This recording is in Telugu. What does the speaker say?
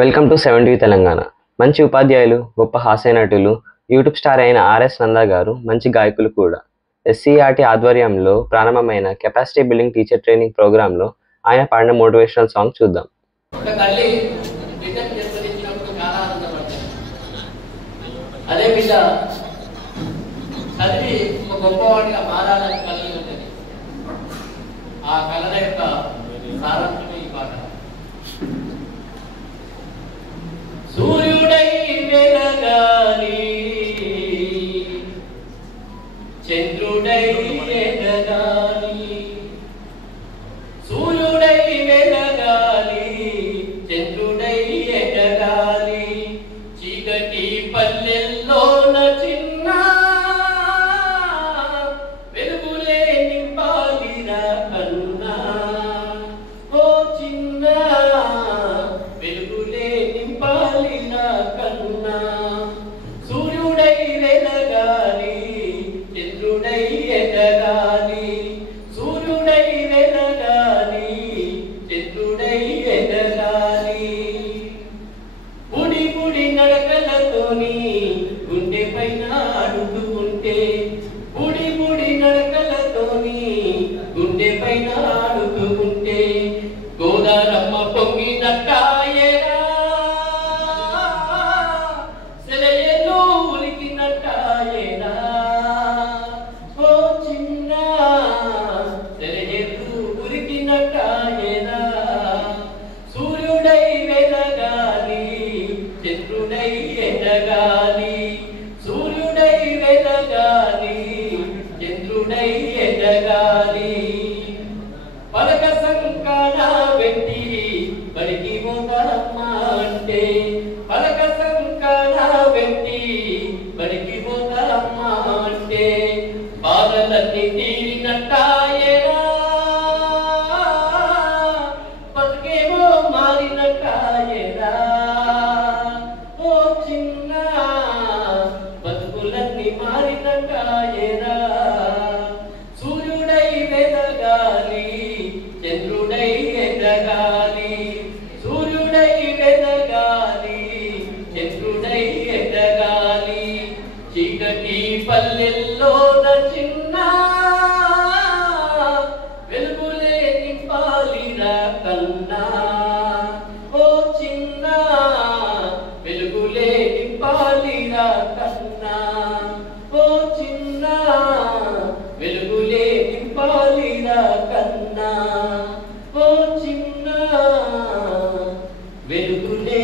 Welcome to 70 Telangana. మంచి ఉపాధ్యాయులు, గొప్ప హాస్య నటులు, యూట్యూబ్ స్టార్ అయిన ఆర్ఎస్ నందా గారు మంచి గాయకులు కూడా. ఎస్సీఆర్టీ ఆధ్వర్యంలో ప్రారంభమైన కెపాసిటీ బిల్డింగ్ టీచర్ ట్రైనింగ్ ప్రోగ్రాంలో ఆయన పాడిన మోటివేషనల్ సాంగ్ చూద్దాం. అదే బిడ్డ చదివి ఒక గొప్పవాడిగా మారాలని కలిగి ఉంటుంది. ఆ కళ యొక్క సారాంశమే ఈ పాట. సూర్యుడై వెలగాలి, చంద్రుడై ఎదగాలి. సూర్యుడై వెలగాలి, చంద్రుడై ఎదగాలి. చీకటి పల్లెల్లోన చిన్న వెలుగులే నింపాలిరా కన్నా. ఓ చిన్న వెలుగులే నింపాలిరా కన్నా. సూర్యుడై వెలగాలి, చంద్రుడై ఎదగాలి. సూర్యుడై వెలగాలి, చంద్రుడై ఎదగాలి. బుడి బుడి నడకలతోని గుండె పైన ఆడుతూ ఉంటే, బుడి బుడి నడకలతోని గుండె పైన ఆడుతూ ఉంటే, గోదారమ్మ పొంగినట్టాయేరా, సెలయేలు ఉరికినట్టాయేరా. ఓ చిన్న సెలయేలు ఉరికినట్టాయేరా. సూర్యుడై వెలగాలి, చంద్రుడై ఎదగాలి. సూర్యుడై వెలగాలి, చంద్రుడై ఎదగాలి. పలక సంకాన వెట్టి బడికి పోతారమ్మా అంటే, పలక సంకాన వెట్టి బడికి పోతారమ్మా అంటే, బాధలన్నీ తీరినట్టాయేరా, బతుకేమో మారినట్టాయేరా. ఓ చిన్న బతుకులన్నీ మారినట్టాయేరా. సూర్యుడై వెదగాలి, చంద్రుడై ఎదగాలి. సూర్యుడై వెదగాలి, చంద్రుడై ఎదగాలి. చీకటి పల్లెల్లోన చిన్న వెలుగులే నింపాలిరా కన్నా. ఓ చిన్న వెలుగులే నింపాలిరా కన్నా. ఓ చిన్న వెలుగులే నింపాలిరా కన్నా. ఓ చిన్న వెలుగులే